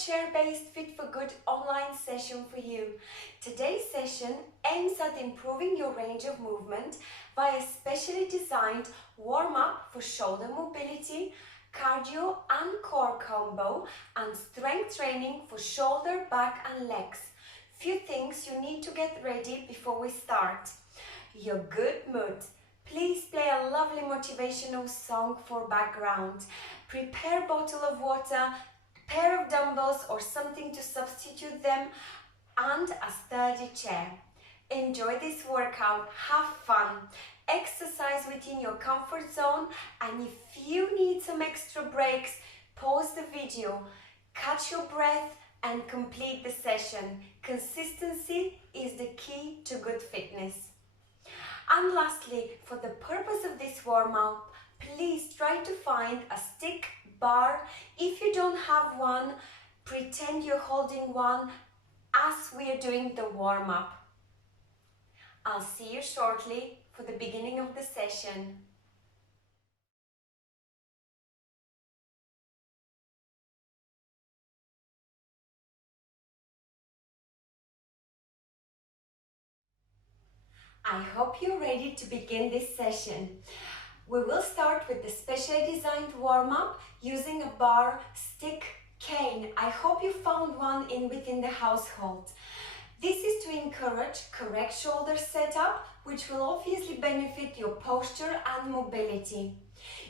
chair-based Fit for Good online session for you. Today's session aims at improving your range of movement via specially designed warm-up for shoulder mobility, cardio and core combo, and strength training for shoulder, back and legs. Few things you need to get ready before we start. Your good mood. Please play a lovely motivational song for background. Prepare a bottle of water, pair of dumbbells or something to substitute them, and a sturdy chair. Enjoy this workout, have fun, exercise within your comfort zone, and if you need some extra breaks, pause the video, catch your breath and complete the session. Consistency is the key to good fitness. And lastly, for the purpose of this warm-up, please try to find a stick bar. If you don't have one, pretend you're holding one as we are doing the warm-up. I'll see you shortly for the beginning of the session. I hope you're ready to begin this session. We will start with the specially designed warm-up using a bar, stick, cane. I hope you found one within the household. This is to encourage correct shoulder setup, which will obviously benefit your posture and mobility.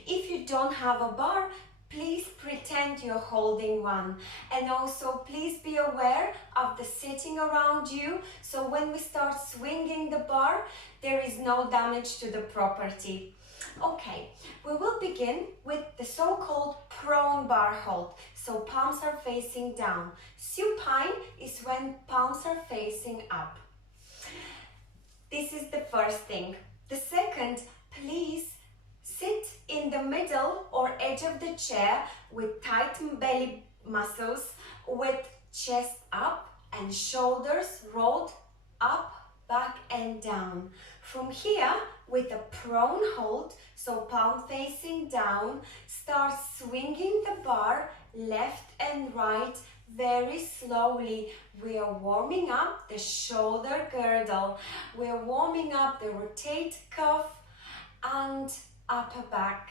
If you don't have a bar, please pretend you're holding one. And also please be aware of the setting around you, so when we start swinging the bar, there is no damage to the property. Okay, we will begin with the so-called prone bar hold. So palms are facing down. Supine is when palms are facing up. This is the first thing. The second, please sit in the middle or edge of the chair with tight belly muscles, with chest up and shoulders rolled up, back and down. From here, with a prone hold, so palm facing down, start swinging the bar left and right very slowly. We are warming up the shoulder girdle. We are warming up the rotate cuff and upper back.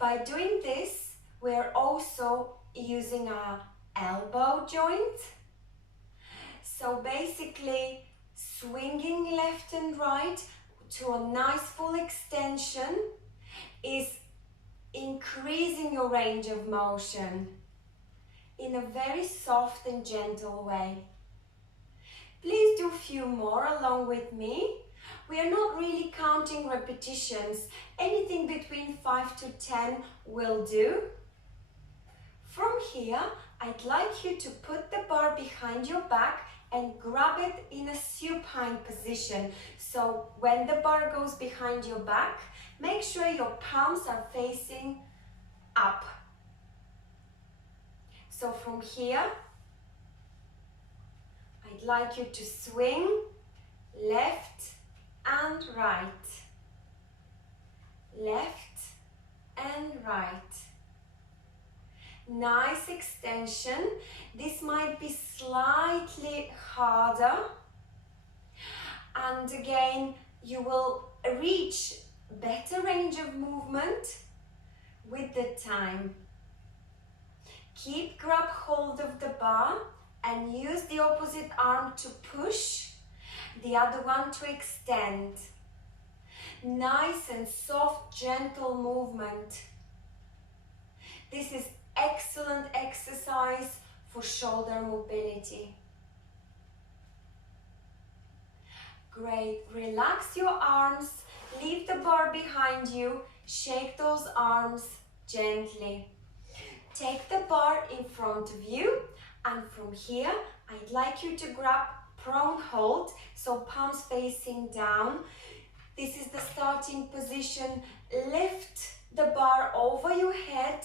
By doing this, we are also using our elbow joint. So basically, swinging left and right to a nice full extension is increasing your range of motion in a very soft and gentle way. Please do a few more along with me. We are not really counting repetitions. Anything between 5 to 10 will do. From here, I'd like you to put the bar behind your back and grab it in a supine position. So when the bar goes behind your back, make sure your palms are facing up. So from here, I'd like you to swing left and right, left and right. Nice extension. This might be slightly harder, and again you will reach better range of movement with the time. Grab hold of the bar and use the opposite arm to push, the other one to extend. Nice and soft, gentle movement. This is excellent exercise for shoulder mobility. Great. Relax your arms, leave the bar behind you, shake those arms gently. Take the bar in front of you, and from here I'd like you to grab prone hold, so palms facing down. This is the starting position. Lift the bar over your head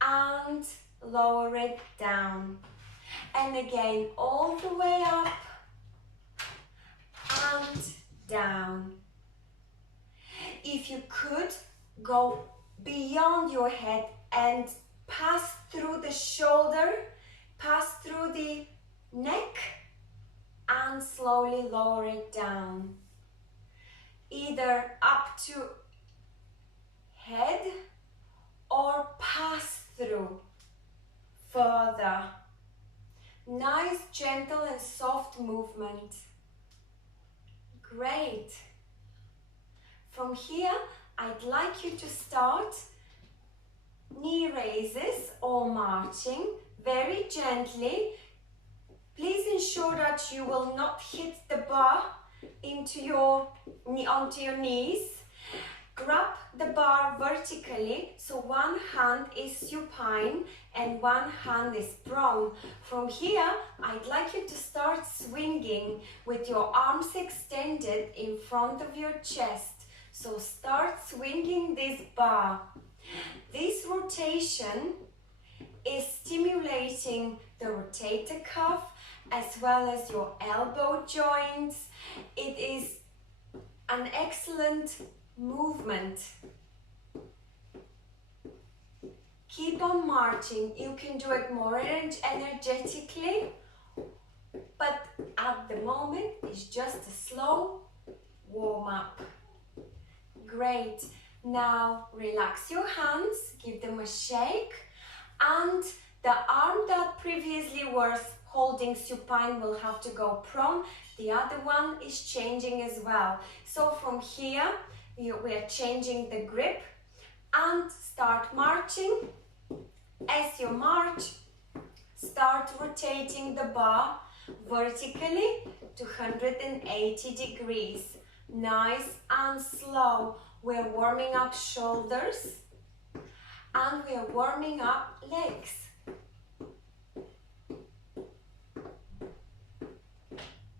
and lower it down. And again, all the way up and down. If you could go beyond your head and pass through the shoulder, pass through the neck, and slowly lower it down. Either up to head or pass through further. Nice, gentle and soft movement. Great. From here, I'd like you to start knee raises or marching very gently. Please ensure that you will not hit the bar onto your knees. Grab the bar vertically, so one hand is supine and one hand is prone. From here, I'd like you to start swinging with your arms extended in front of your chest. So start swinging this bar. This rotation is stimulating the rotator cuff as well as your elbow joints. It is an excellent movement. Keep on marching. You can do it more energetically, but at the moment it's just a slow warm-up. Great. Now relax your hands, give them a shake, and the arm that previously was holding supine will have to go prone. The other one is changing as well. So from here, we are changing the grip and start marching. As you march, start rotating the bar vertically to 180 degrees. Nice and slow. We're warming up shoulders and we're warming up legs.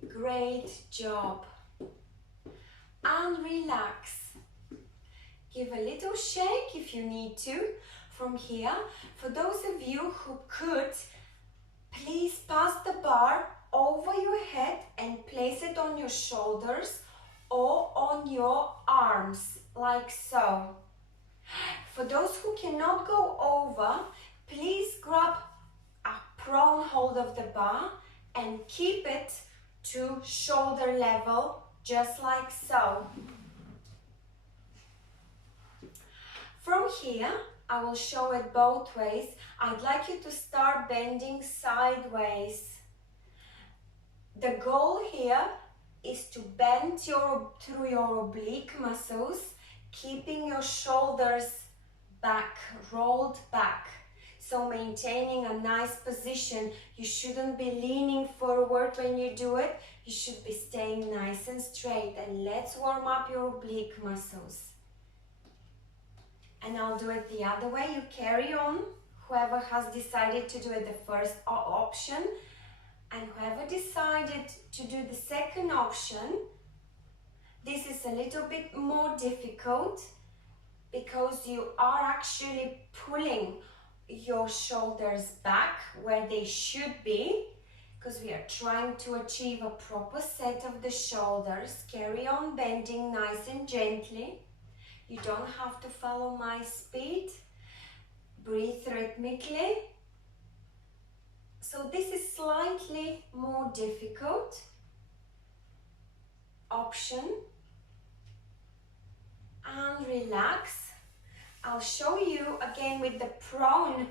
Great job. And relax. Give a little shake if you need to. From here, for those of you who could, please pass the bar over your head and place it on your shoulders or on your arms, like so. For those who cannot go over, please grab a prone hold of the bar and keep it to shoulder level, just like so. From here, I will show it both ways. I'd like you to start bending sideways. The goal here is to bend through your oblique muscles, keeping your shoulders back, rolled back. So maintaining a nice position. You shouldn't be leaning forward when you do it. You should be staying nice and straight. And let's warm up your oblique muscles. And I'll do it the other way. You carry on. Whoever has decided to do it the first option, and whoever decided to do the second option, this is a little bit more difficult because you are actually pulling your shoulders back where they should be, because we are trying to achieve a proper set of the shoulders. Carry on bending nice and gently. You don't have to follow my speed. Breathe rhythmically. So this is slightly more difficult option. And relax. I'll show you again with the prone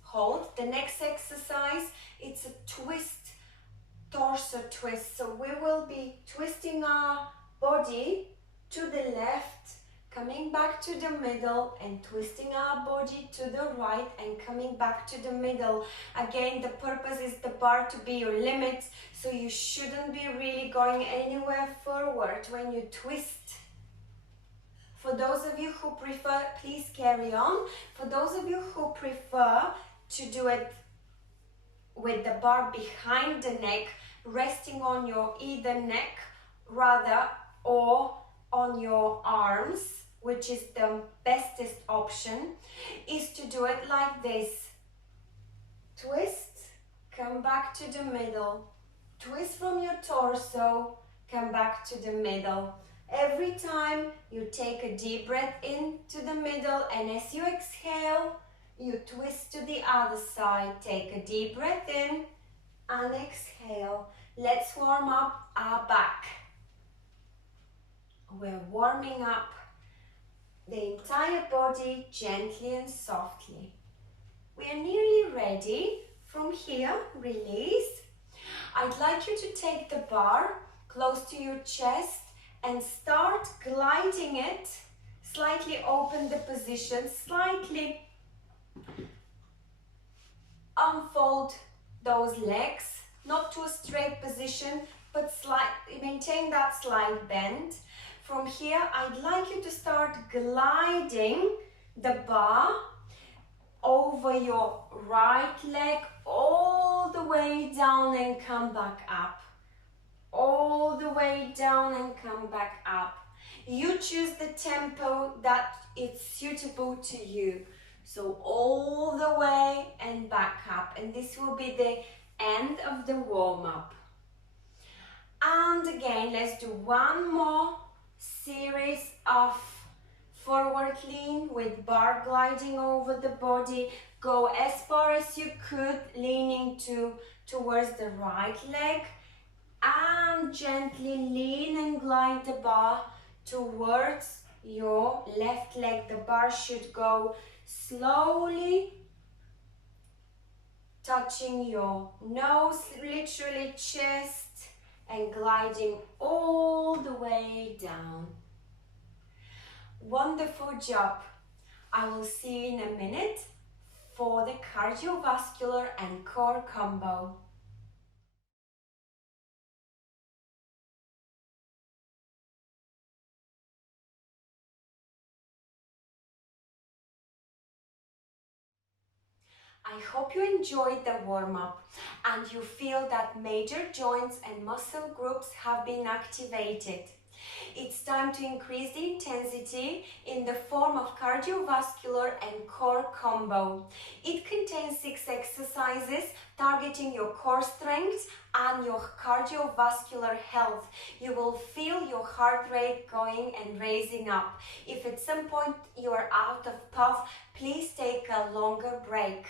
hold. The next exercise, it's a twist, torso twist. So we will be twisting our body to the left, coming back to the middle, and twisting our body to the right and coming back to the middle. Again, the purpose is the bar to be your limit, so you shouldn't be really going anywhere forward when you twist. For those of you who prefer, please carry on. For those of you who prefer to do it with the bar behind the neck, resting on your either neck rather or on your arms, which is the bestest option, is to do it like this. Twist, come back to the middle. Twist from your torso, come back to the middle. Every time you take a deep breath into the middle, and as you exhale, You twist to the other side. Take a deep breath in and exhale. Let's warm up our back. We're warming up the entire body gently and softly. We're nearly ready. From here, release. I'd like you to take the bar close to your chest and start gliding it. Slightly open the position, slightly unfold those legs, not to a straight position, but maintain that slight bend. From here, I'd like you to start gliding the bar over your right leg all the way down and come back up. All the way down and come back up. You choose the tempo that is suitable to you. So all the way and back up. And this will be the end of the warm-up. And again, let's do one more series of forward lean with bar gliding over the body. Go as far as you could, leaning towards the right leg, and gently lean and glide the bar towards your left leg. The bar should go slowly, touching your nose, literally chest, and gliding all the way down. Wonderful job. I will see you in a minute for the cardiovascular and core combo. I hope you enjoyed the warm-up and you feel that major joints and muscle groups have been activated. It's time to increase the intensity in the form of cardiovascular and core combo. It contains 6 exercises targeting your core strength and your cardiovascular health. You will feel your heart rate going and raising up. If at some point you are out of puff, please take a longer break.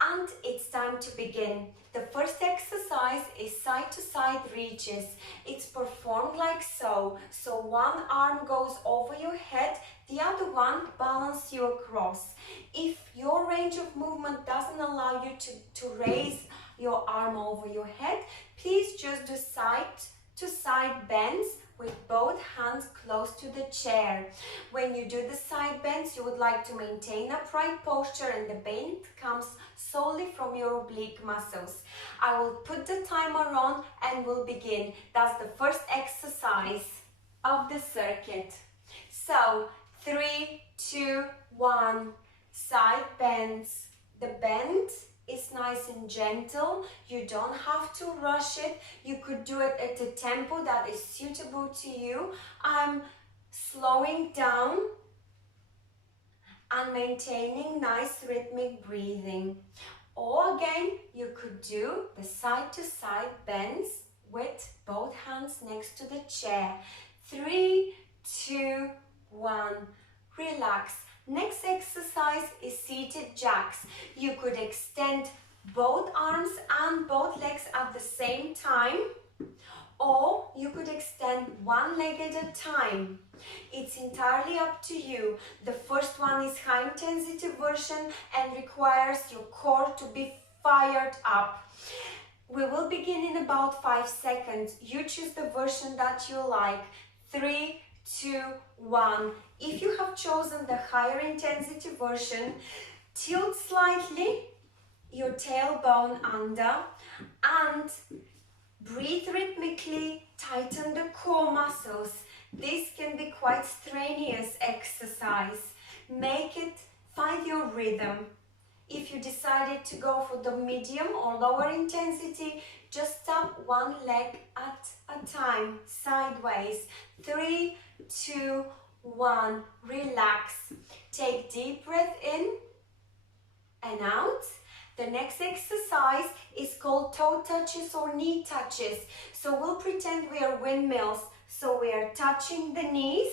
And it's time to begin. The first exercise is side-to-side reaches. It's performed like so. So one arm goes over your head, the other one balance you across. If your range of movement doesn't allow you to raise your arm over your head, please just do side-to-side bends with both hands close to the chair. When you do the side bends, you would like to maintain upright posture and the bend comes solely from your oblique muscles. I will put the timer on and we'll begin. That's the first exercise of the circuit. So 3, 2, 1, side bends. The bend is nice and gentle. You don't have to rush it. You could do it at a tempo that is suitable to you. I'm slowing down and maintaining nice rhythmic breathing. Or again, you could do the side-to-side bends with both hands next to the chair. 3, 2, 1, relax. Next exercise is seated jacks. You could extend both arms and both legs at the same time, or you could extend one leg at a time. It's entirely up to you. The first one is high intensity version and requires your core to be fired up. We will begin in about 5 seconds. You choose the version that you like. 3, 2, 1. If you have chosen the higher intensity version, tilt slightly your tailbone under and breathe rhythmically, tighten the core muscles. This can be quite strenuous exercise. Find your rhythm. If you decided to go for the medium or lower intensity, just tap one leg at a time, sideways. 3, 2, 1, relax. Take deep breath in and out. The next exercise is called toe touches or knee touches. So we'll pretend we are windmills. So we are touching the knees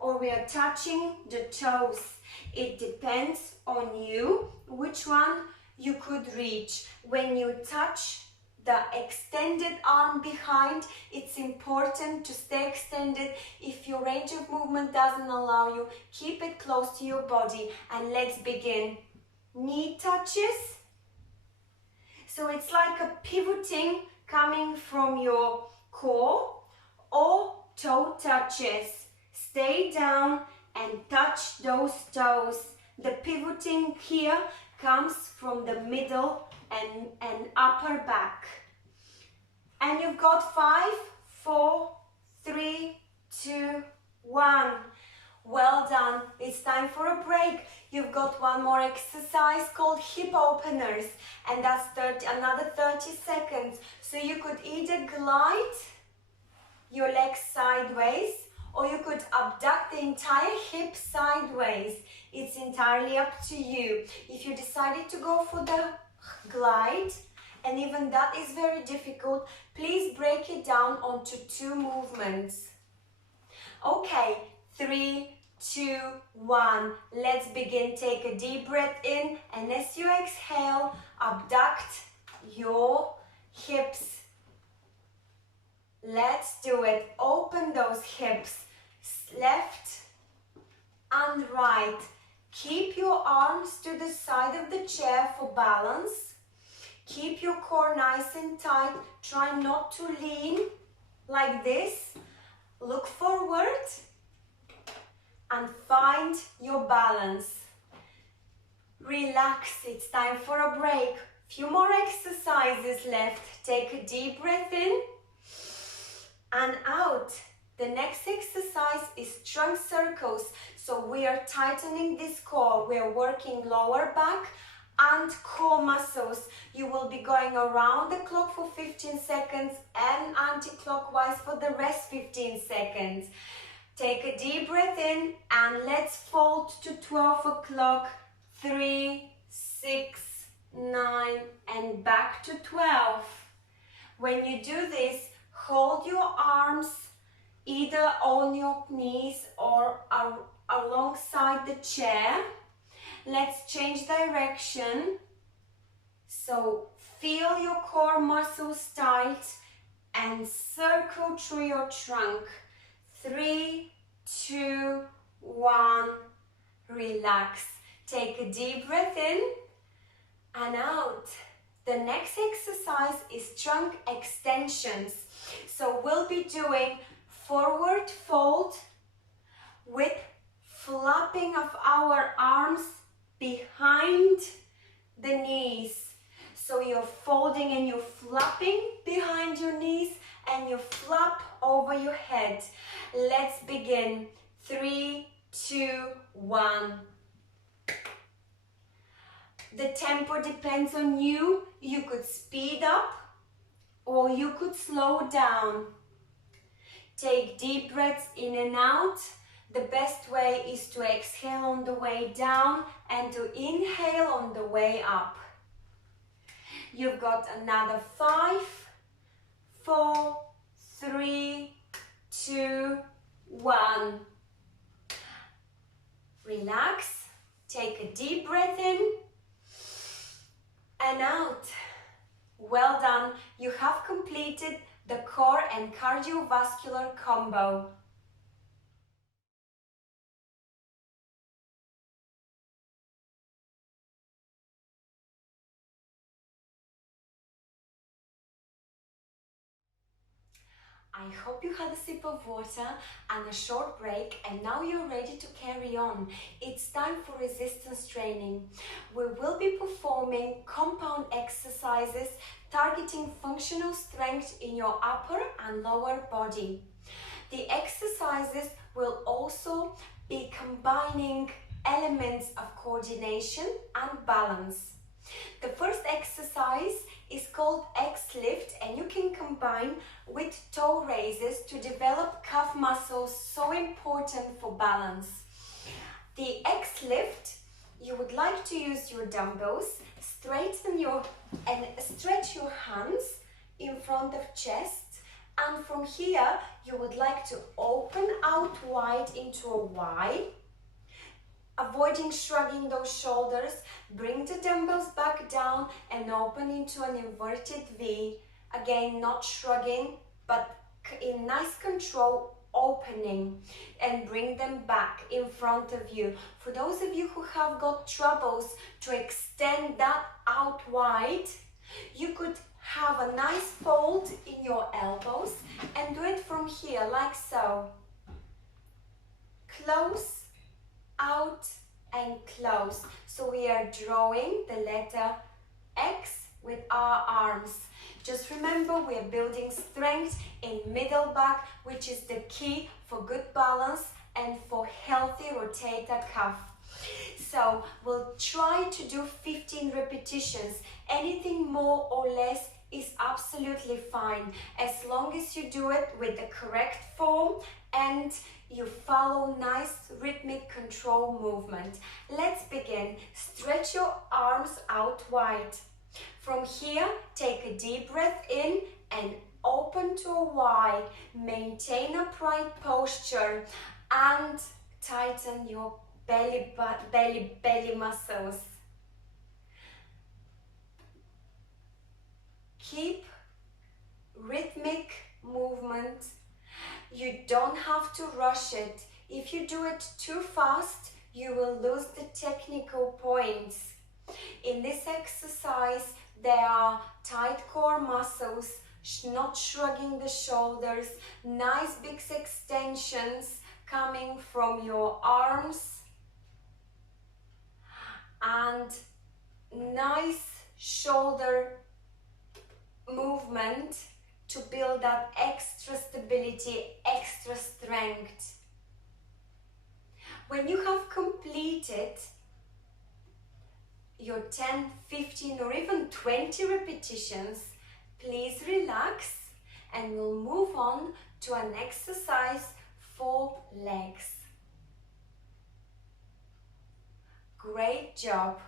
or we are touching the toes. It depends on you which one you could reach. When you touch the extended arm behind, it's important to stay extended. If your range of movement doesn't allow you, keep it close to your body, and let's begin. Knee touches. So it's like a pivoting coming from your core, or toe touches. Stay down and touch those toes. The pivoting here comes from the middle and upper back. And you've got 5, 4, 3, 2, 1. Well done. It's time for a break. You've got one more exercise called hip openers, and that's another 30 seconds. So you could either glide your legs sideways, or you could abduct the entire hip sideways. It's entirely up to you. If you decided to go for the glide, and even that is very difficult, please break it down onto 2 movements. Okay, 3, 2, 1. Let's begin. Take a deep breath in, and as you exhale, abduct your hips. Let's do it. Open those hips, left and right. Keep your arms to the side of the chair for balance. Keep your core nice and tight. Try not to lean like this. Look forward and find your balance. Relax. It's time for a break. Few more exercises left. Take a deep breath in and out. The next exercise is trunk circles. So we are tightening this core. We are working lower back and core muscles. You will be going around the clock for 15 seconds and anti-clockwise for the rest 15 seconds. Take a deep breath in and let's fold to 12 o'clock. 3, 6, 9 and back to 12. When you do this, hold your arms either on your knees or alongside the chair. Let's change direction. So feel your core muscles tight and circle through your trunk. 3, 2, 1. Relax. Take a deep breath in and out. The next exercise is trunk extensions. So we'll be doing forward fold with flapping of our arms behind the knees. So you're folding and you're flapping behind your knees and you flap over your head. Let's begin. 3, 2, 1. The tempo depends on you. You could speed up or you could slow down. Take deep breaths in and out. The best way is to exhale on the way down and to inhale on the way up. You've got another 5, 4, 3, 2, 1. Relax. Take a deep breath in and out. Well done. You have completed the core and cardiovascular combo. I hope you had a sip of water and a short break, and now you're ready to carry on. It's time for resistance training. We will be performing compound exercises targeting functional strength in your upper and lower body. The exercises will also be combining elements of coordination and balance. The first exercise is called X-lift, and you can combine with toe raises to develop calf muscles, so important for balance. The X-lift, you would like to use your dumbbells, straighten and stretch your hands in front of chest And from here, you would like to open out wide into a Y, avoiding shrugging those shoulders. Bring the dumbbells back down and open into an inverted V. Again, not shrugging, but in nice control, opening, and bring them back in front of you. For those of you who have got troubles to extend that out wide, you could have a nice fold in your elbows and do it from here, like so. Close, out, and close. So we are drawing the letter X with our arms. Just remember, we are building strength in middle back, which is the key for good balance and for healthy rotator cuff. So we'll try to do 15 repetitions. Anything more or less is absolutely fine, as long as you do it with the correct form and you follow nice rhythmic control movement. Let's begin. Stretch your arms out wide. From here, take a deep breath in and open to a Y. Maintain upright posture and tighten your belly muscles. Keep rhythmic movement. You don't have to rush it. If you do it too fast, you will lose the technical points. In this exercise, there are tight core muscles, not shrugging the shoulders, nice big extensions coming from your arms, and nice shoulder movement to build that extra stability, extra strength. When you have completed your 10, 15 or even 20 repetitions, please relax and we'll move on to an exercise for legs. Great job.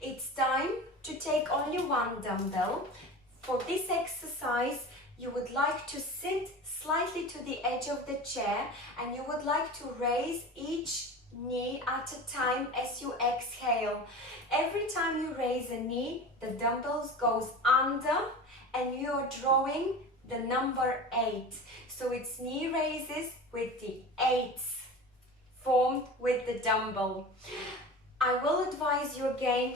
It's time to take only one dumbbell. For this exercise, you would like to sit slightly to the edge of the chair and you would like to raise each knee at a time as you exhale. Every time you raise a knee, the dumbbells goes under and you are drawing the number 8. So it's knee raises with the 8s formed with the dumbbell. I will advise you again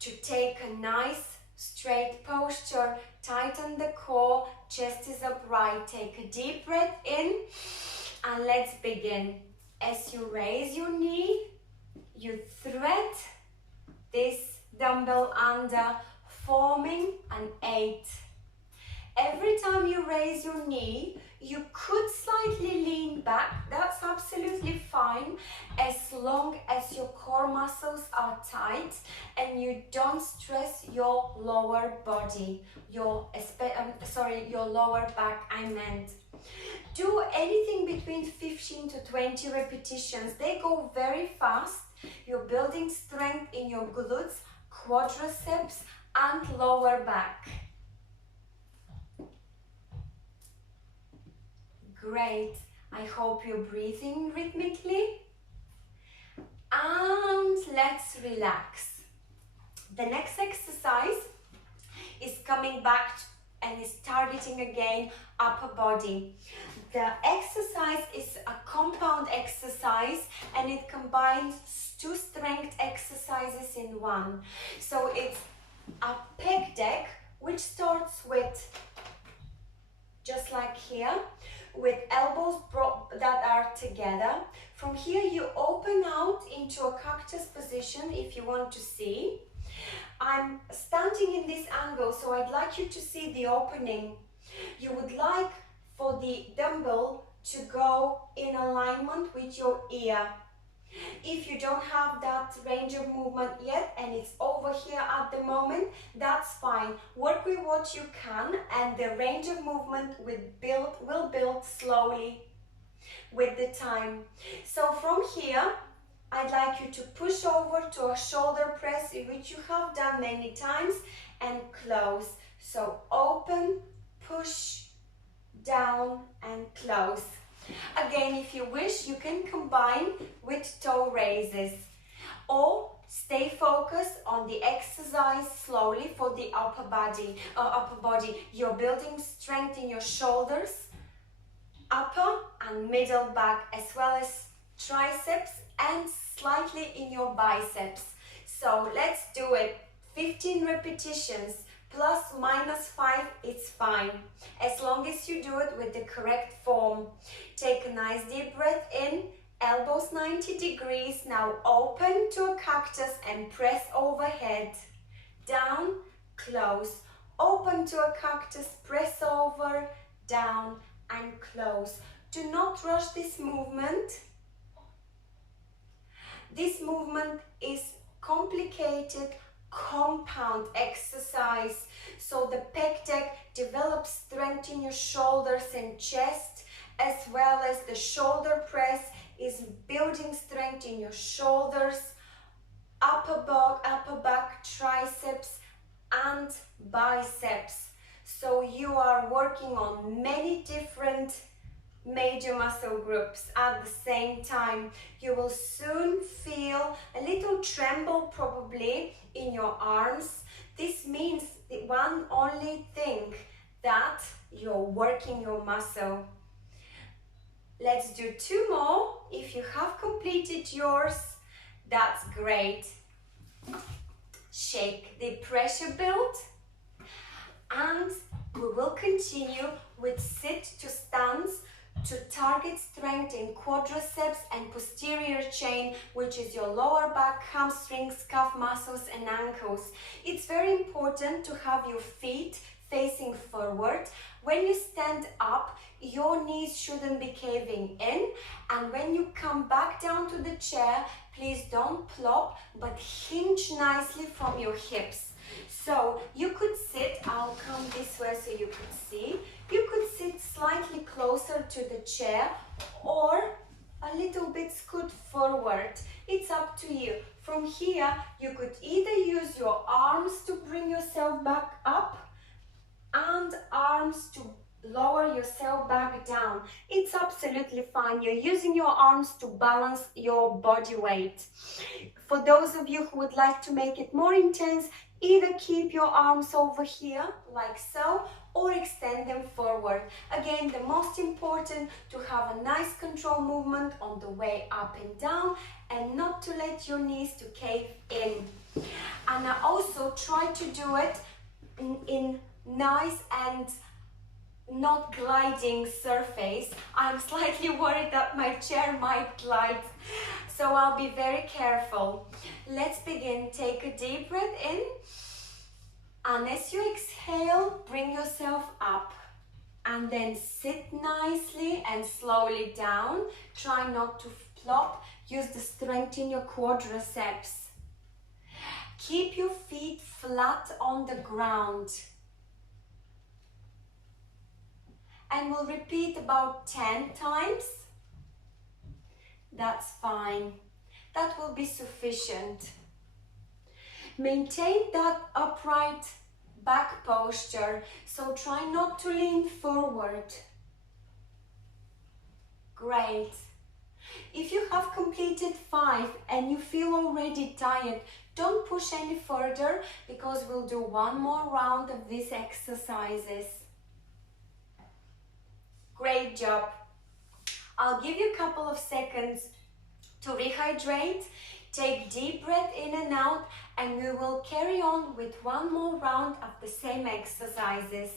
to take a nice straight posture, tighten the core, chest is upright. Take a deep breath in and let's begin. As you raise your knee, you thread this dumbbell under, forming an 8. Every time you raise your knee, you could slightly lean back. That's absolutely fine, as long as your core muscles are tight and you don't stress your lower body, your lower back, I meant. Do anything between 15 to 20 repetitions. They go very fast. You're building strength in your glutes, quadriceps and lower back. Great. I hope you're breathing rhythmically. And let's relax. The next exercise is coming back and is targeting again upper body. The exercise is a compound exercise and it combines 2 strength exercises in one. So it's a pec deck, which starts with, just like here, with elbows that are together. From here you open out into a cactus position if you want to see. I'm standing in this angle, so I'd like you to see the opening. You would like for the dumbbell to go in alignment with your ear. If you don't have that range of movement yet and it's over here at the moment, that's fine. Work with what you can and the range of movement will build slowly with the time. So from here, I'd like you to push over to a shoulder press, which you have done many times, and close. So open, push, down and close. Again, if you wish, you can combine with toe raises or stay focused on the exercise slowly for the upper body. You're building strength in your shoulders, upper and middle back, as well as triceps and slightly in your biceps. So let's do it. 15 repetitions. Plus minus 5, it's fine, as long as you do it with the correct form. Take a nice deep breath in, elbows 90 degrees. Now open to a cactus and press overhead. Down, close. Open to a cactus, press over, down and close. Do not rush this movement. This movement is complicated, compound exercise. So the pec deck develops strength in your shoulders and chest, as well as the shoulder press is building strength in your shoulders, upper back, triceps and biceps. So you are working on many different major muscle groups at the same time. You will soon feel a little tremble probably in your arms. This means the one only thing, that you're working your muscle. Let's do 2 more. If you have completed yours, that's great. Shake the pressure build, and we will continue with sit to stance to target strength in quadriceps and posterior chain, which is your lower back, hamstrings, calf muscles and ankles. It's very important to have your feet facing forward. When you stand up, your knees shouldn't be caving in, and when you come back down to the chair, please don't plop, but hinge nicely from your hips. So you could sit, I'll come this way so you could see. You could sit slightly closer to the chair or a little bit scoot forward. It's up to you. From here, you could either use your arms to bring yourself back up and arms to lower yourself back down. It's absolutely fine. You're using your arms to balance your body weight. For those of you who would like to make it more intense, either keep your arms over here like so, or extend them forward. Again, the most important to have a nice control movement on the way up and down, and not to let your knees to cave in. And I also try to do it in nice and not gliding surface. I'm slightly worried that my chair might glide, so I'll be very careful. Let's begin. Take a deep breath in, and as you exhale, bring yourself up, and then sit nicely and slowly down. Try not to flop. Use the strength in your quadriceps. Keep your feet flat on the ground. And we'll repeat about 10 times. That's fine. That will be sufficient. Maintain that upright back posture, so try not to lean forward. Great. If you have completed 5 and you feel already tired, don't push any further, because we'll do 1 more round of these exercises. Great job. I'll give you a couple of seconds to rehydrate. Take deep breath in and out, and we will carry on with 1 more round of the same exercises.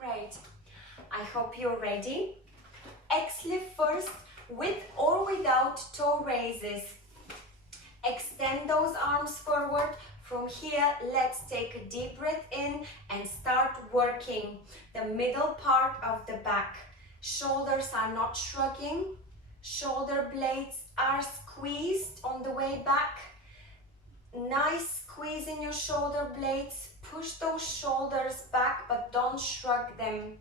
Great. I hope you're ready. X-lift first, with or without toe raises. Extend those arms forward. From here, let's take a deep breath in and start working the middle part of the back. Shoulders are not shrugging. Shoulder blades are squeezed on the way back. Nice squeeze in your shoulder blades, push those shoulders back, but don't shrug them.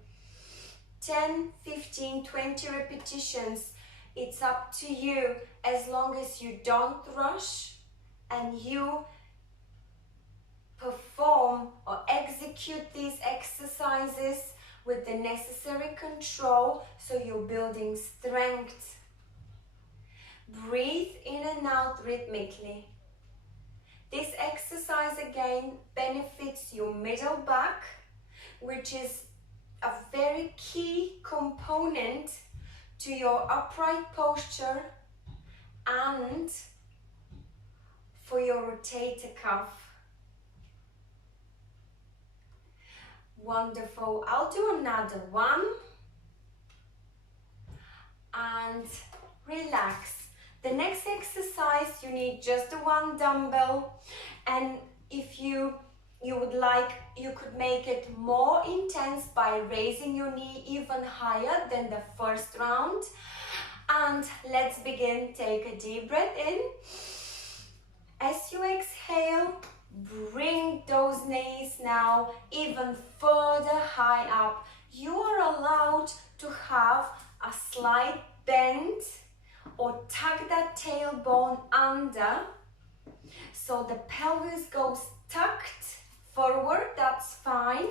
10, 15, 20 repetitions. It's up to you, as long as you don't rush and you perform or execute these exercises with the necessary control, so you're building strength. Breathe in and out rhythmically. This exercise again benefits your middle back, which is a very key component to your upright posture and for your rotator cuff. Wonderful. I'll do another one and relax. The next exercise, you need just the one dumbbell, and if you would like, you could make it more intense by raising your knee even higher than the first round. And let's begin. Take a deep breath in. As you exhale, bring those knees now even further high up. You are allowed to have a slight bend or tuck that tailbone under, so the pelvis goes tucked forward. That's fine,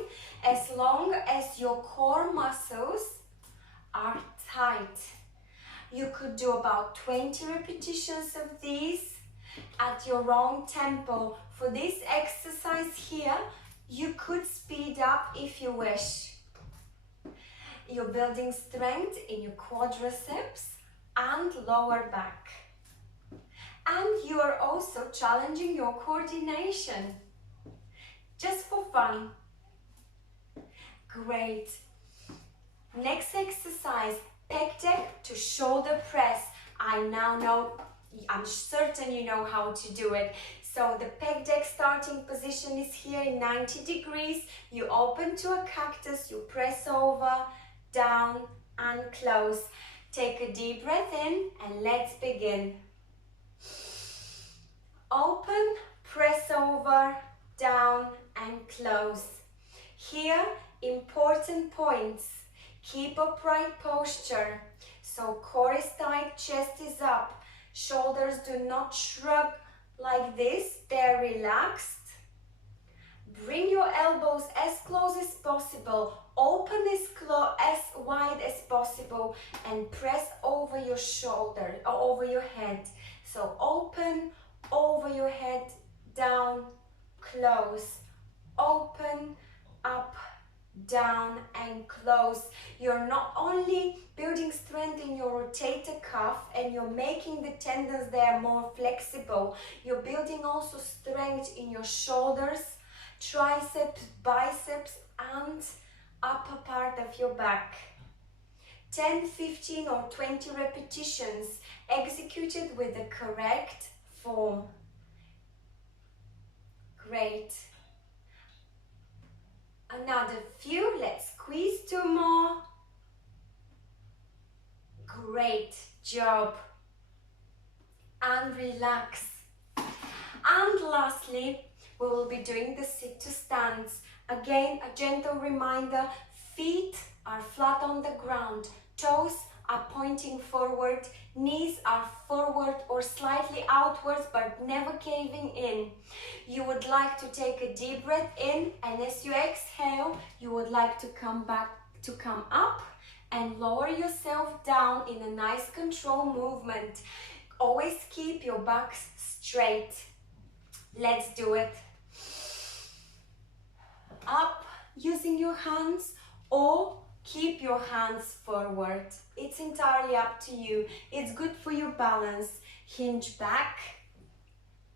as long as your core muscles are tight. You could do about 20 repetitions of these at your own tempo. For this exercise here, you could speed up if you wish. You're building strength in your quadriceps and lower back. And you are also challenging your coordination, just for fun. Great. Next exercise, pec deck to shoulder press. I now know, I'm certain you know how to do it. So the pec deck starting position is here in 90 degrees. You open to a cactus, you press over, down and close. Take a deep breath in and let's begin. Open, press over, down and close. Here, important points. Keep upright posture. So core is tight, chest is up. Shoulders do not shrug like this, they're relaxed. Bring your elbows as close as possible. Open as wide as possible and press over your shoulder or over your head. So open, over your head, down, close, open, up, down and close. You're not only building strength in your rotator cuff and you're making the tendons there more flexible, you're building also strength in your shoulders, triceps, biceps and upper part of your back. 10, 15 or 20 repetitions executed with the correct form. Great. Another few, let's squeeze 2 more. Great job. And relax. And lastly, we will be doing the sit to stands. Again, a gentle reminder, feet are flat on the ground, toes are pointing forward, knees are forward or slightly outwards but never caving in. You would like to take a deep breath in, and as you exhale, you would like to come up and lower yourself down in a nice control movement. Always keep your back straight. Let's do it. Up using your hands or keep your hands forward. It's entirely up to you. It's good for your balance. Hinge back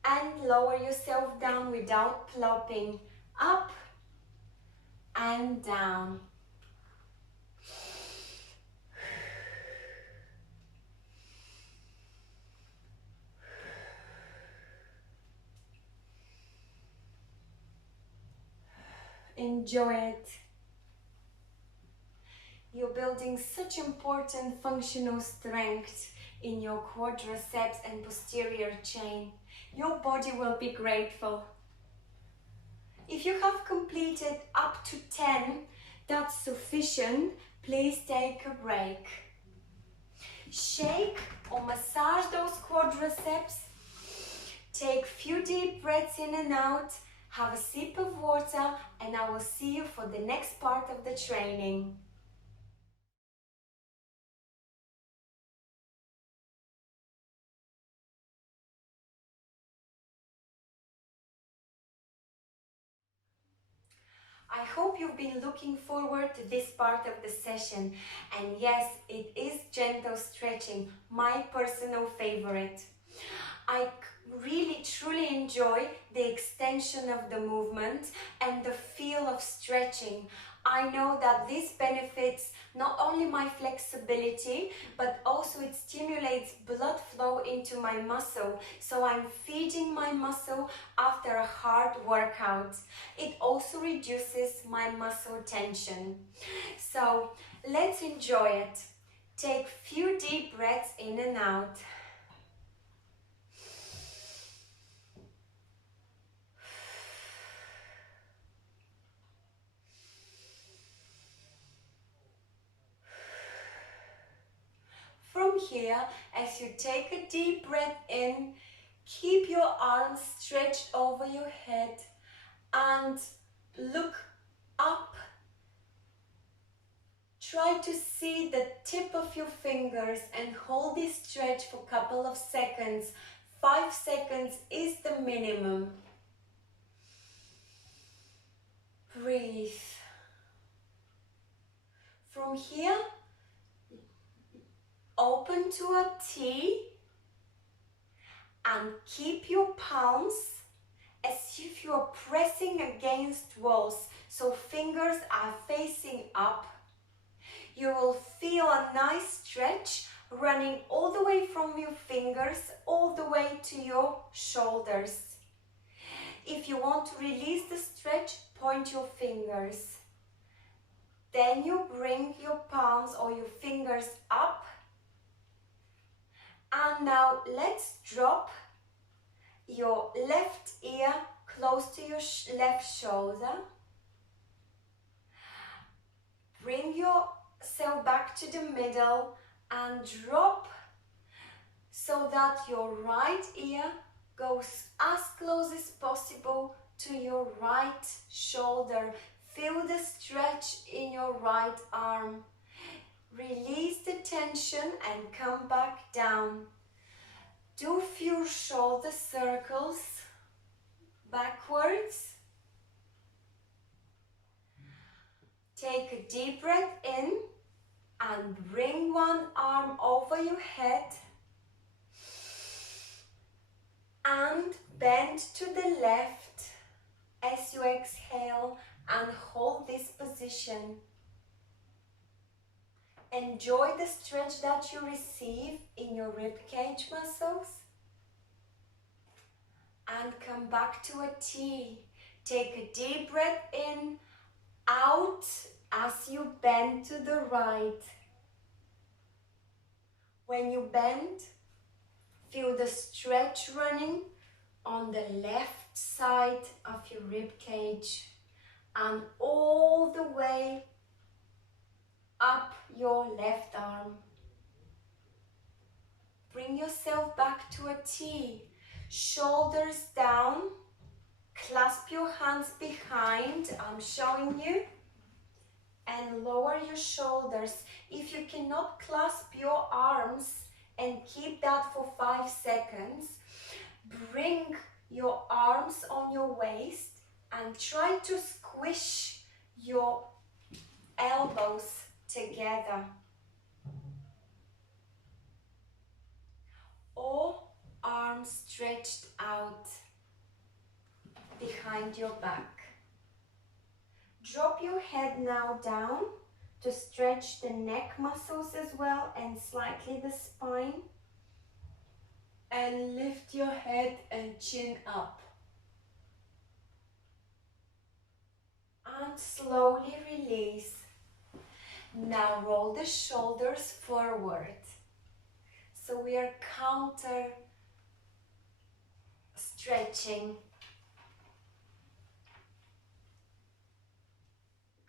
and lower yourself down without plopping. Up and down. Enjoy it. You're building such important functional strength in your quadriceps and posterior chain. Your body will be grateful. If you have completed up to 10, that's sufficient. Please take a break. Shake or massage those quadriceps. Take few deep breaths in and out. Have a sip of water, and I will see you for the next part of the training. I hope you've been looking forward to this part of the session, and yes, it is gentle stretching, my personal favorite. I really truly enjoy the extension of the movement and the feel of stretching. I know that this benefits not only my flexibility, but also it stimulates blood flow into my muscle. So I'm feeding my muscle after a hard workout. It also reduces my muscle tension. So let's enjoy it. Take few deep breaths in and out. From here, as you take a deep breath in, keep your arms stretched over your head and look up. Try to see the tip of your fingers and hold this stretch for a couple of seconds. 5 seconds is the minimum. Breathe. From here, open to a T and keep your palms as if you are pressing against walls, so fingers are facing up. You will feel a nice stretch running all the way from your fingers all the way to your shoulders. If you want to release the stretch, point your fingers. Then you bring your palms or your fingers up. And now let's drop your left ear close to your left shoulder. Bring yourself back to the middle and drop so that your right ear goes as close as possible to your right shoulder. Feel the stretch in your right arm. Release the tension and come back down. Do few shoulder circles backwards. Take a deep breath in and bring one arm over your head and bend to the left as you exhale and hold this position. Enjoy the stretch that you receive in your ribcage muscles and come back to a T. Take a deep breath in, out as you bend to the right. When you bend, feel the stretch running on the left side of your ribcage and all the way up your left arm. Bring yourself back to a T. Shoulders down. Clasp your hands behind. I'm showing you. And lower your shoulders. If you cannot clasp your arms and keep that for 5 seconds, bring your arms on your waist and try to squish your elbows together. Or arms stretched out behind your back. Drop your head now down to stretch the neck muscles as well and slightly the spine. And lift your head and chin up. And slowly release. Now roll the shoulders forward. So we are counter stretching.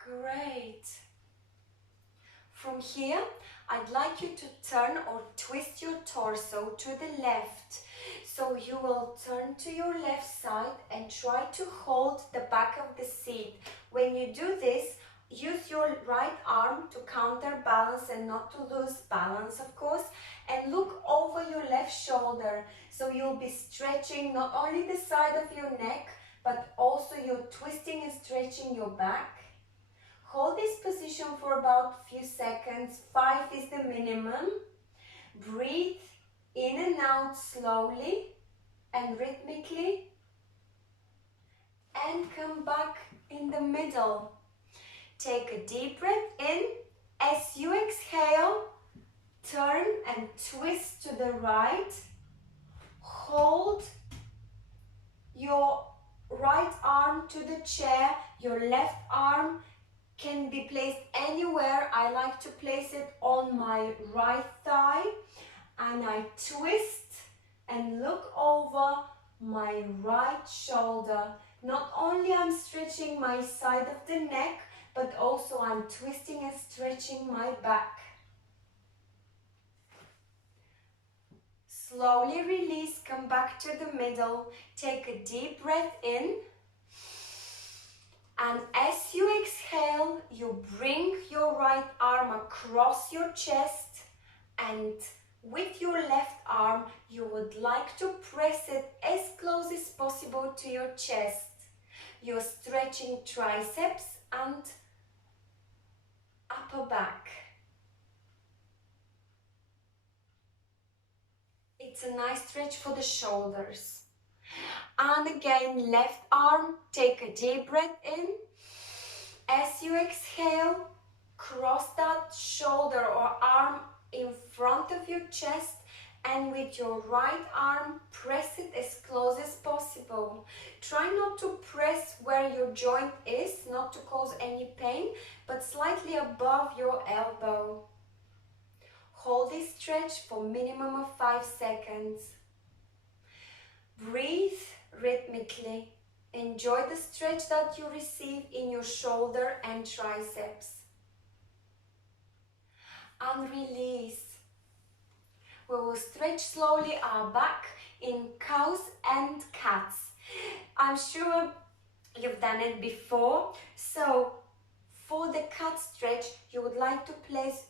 Great. From here, I'd like you to turn or twist your torso to the left. So you will turn to your left side and try to hold the back of the seat. When you do this, use your right arm to counterbalance and not to lose balance, of course, and look over your left shoulder. So you'll be stretching not only the side of your neck, but also you're twisting and stretching your back. Hold this position for about a few seconds. 5 is the minimum. Breathe in and out slowly and rhythmically. And come back in the middle. Take a deep breath in. As you exhale, turn and twist to the right. Hold your right arm to the chair. Your left arm can be placed anywhere. I like to place it on my right thigh. And I twist and look over my right shoulder. Not only I'm stretching my side of the neck, but also I'm twisting and stretching my back. Slowly release, come back to the middle. Take a deep breath in. And as you exhale, you bring your right arm across your chest, and with your left arm, you would like to press it as close as possible to your chest. You're stretching triceps and upper back. It's a nice stretch for the shoulders. And again, left arm, take a deep breath in. As you exhale, cross that shoulder or arm in front of your chest, and with your right arm, press it as close as possible. Try not to press where your joint is, not to cause any pain, but slightly above your elbow. Hold this stretch for a minimum of 5 seconds. Breathe rhythmically. Enjoy the stretch that you receive in your shoulder and triceps. And release. We will stretch slowly our back in cows and cats. I'm sure you've done it before. So for the cat stretch, you would like to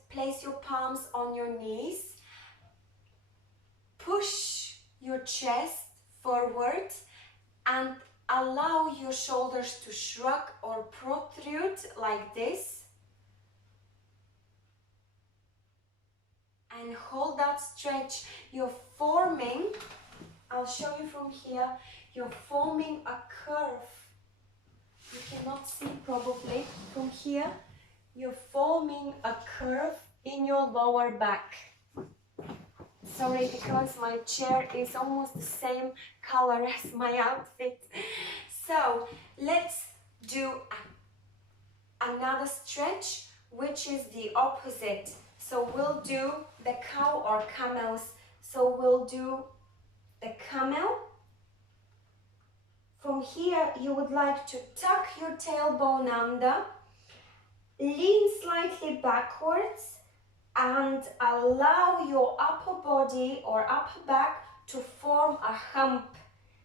place your palms on your knees. Push your chest forward and allow your shoulders to shrug or protrude like this. And hold that stretch. You're forming, I'll show you from here, you're forming a curve. You cannot see probably from here. You're forming a curve in your lower back. Sorry, because my chair is almost the same color as my outfit. So let's do another stretch, which is the opposite. So we'll do the cow or camels. So we'll do the camel. From here, you would like to tuck your tailbone under, lean slightly backwards, and allow your upper body or upper back to form a hump,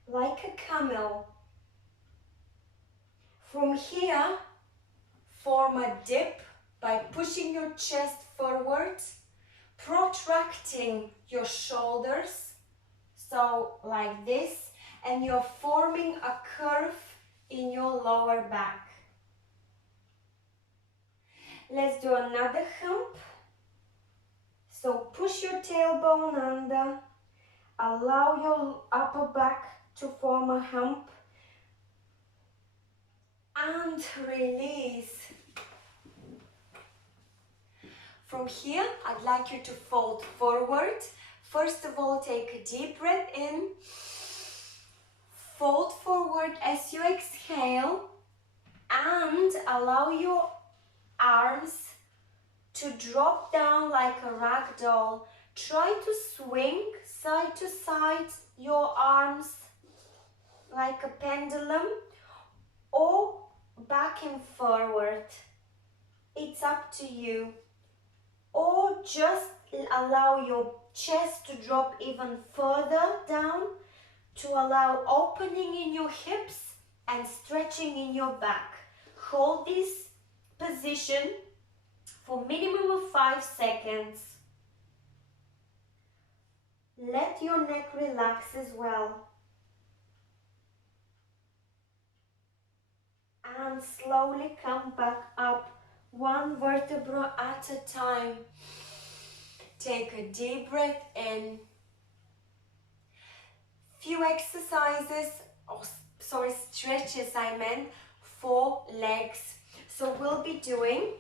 like a camel. From here, form a dip by pushing your chest forward, protracting your shoulders, so like this, and you're forming a curve in your lower back. Let's do another hump. So push your tailbone under, allow your upper back to form a hump, and release. From here, I'd like you to fold forward. First of all, take a deep breath in. Fold forward as you exhale, and allow your arms to drop down like a rag doll. Try to swing side to side your arms like a pendulum, or back and forward. it's up to you. Or just allow your chest to drop even further down to allow opening in your hips and stretching in your back. Hold this position for minimum of 5 seconds. Let your neck relax as well. And slowly come back up, one vertebra at a time. Take a deep breath in. Few exercises, stretches I meant, for legs. So we'll be doing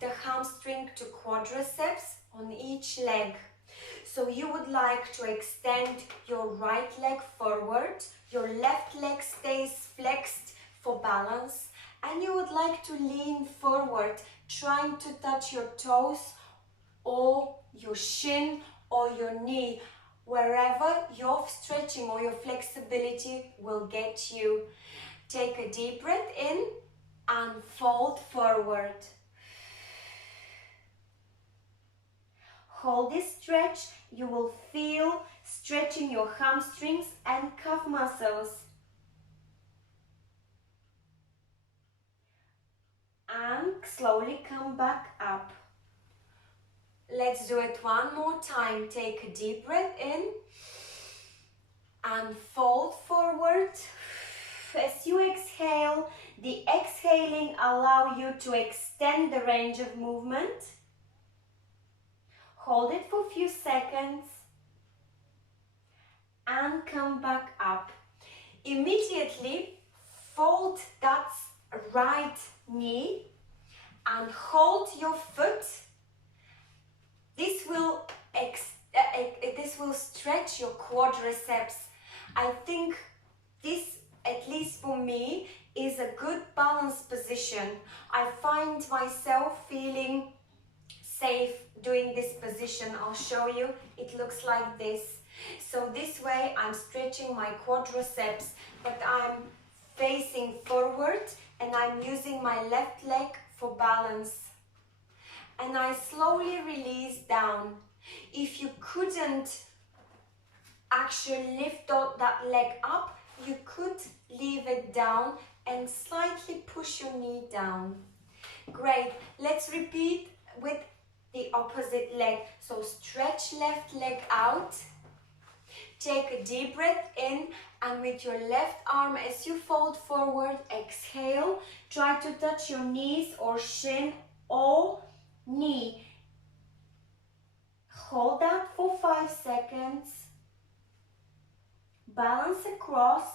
the hamstring to quadriceps on each leg. So you would like to extend your right leg forward, your left leg stays flexed for balance, and you would like to lean forward, trying to touch your toes or your shin or your knee, wherever your stretching or your flexibility will get you. Take a deep breath in and fold forward. Hold this stretch. You will feel stretching your hamstrings and calf muscles. And slowly come back up. Let's do it one more time. Take a deep breath in and fold forward. As you exhale, the exhaling allow you to extend the range of movement. Hold it for a few seconds and come back up. Immediately fold that right knee and hold your foot. This will stretch your quadriceps. I think this, at least for me, is a good balance position. I find myself feeling safe doing this position. I'll show you. It looks like this. So this way I'm stretching my quadriceps, but I'm facing forward and I'm using my left leg for balance. And I slowly release down. If you couldn't actually lift that leg up, you could leave it down and slightly push your knee down. Great. Let's repeat with the opposite leg. So stretch left leg out. Take a deep breath in, and with your left arm as you fold forward, exhale. Try to touch your knees or shin or knee. Hold that for 5 seconds. Balance across.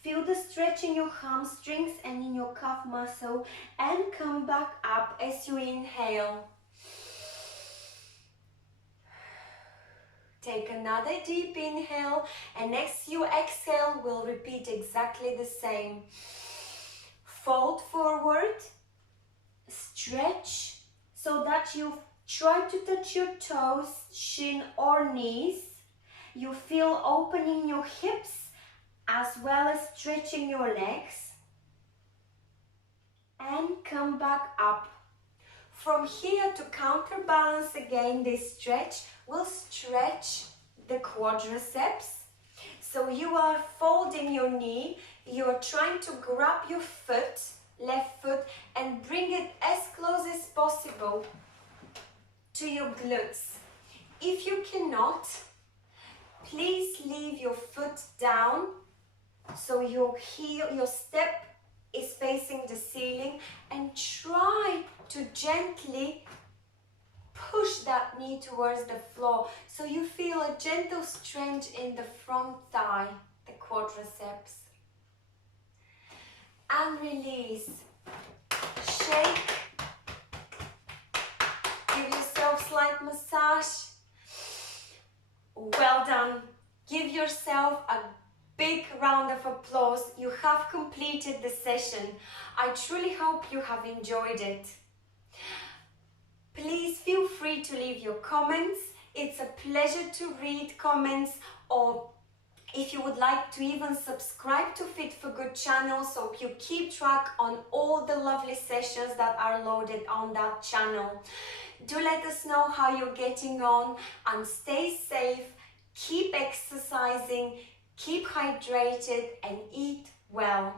Feel the stretch in your hamstrings and in your calf muscle, and come back up as you inhale. Take another deep inhale, and as you exhale, we'll repeat exactly the same. Fold forward, stretch so that you try to touch your toes, shin or knees. You feel opening your hips as well as stretching your legs. And come back up. From here, to counterbalance again this stretch, we'll stretch the quadriceps. So you are folding your knee, you are trying to grab your foot, left foot, and bring it as close as possible to your glutes. If you cannot, please leave your foot down so your heel, your step is facing the ceiling, and try to gently push that knee towards the floor so you feel a gentle stretch in the front thigh, the quadriceps. And release. Shake. Give yourself slight massage. Well done. Give yourself a big round of applause. You have completed the session. I truly hope you have enjoyed it. Please feel free to leave your comments. It's a pleasure to read comments or If you would like to even subscribe to Fit for Good channel so you keep track on all the lovely sessions that are loaded on that channel. Do let us know how you're getting on, and stay safe, keep exercising, keep hydrated and eat well.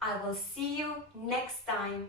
I will see you next time.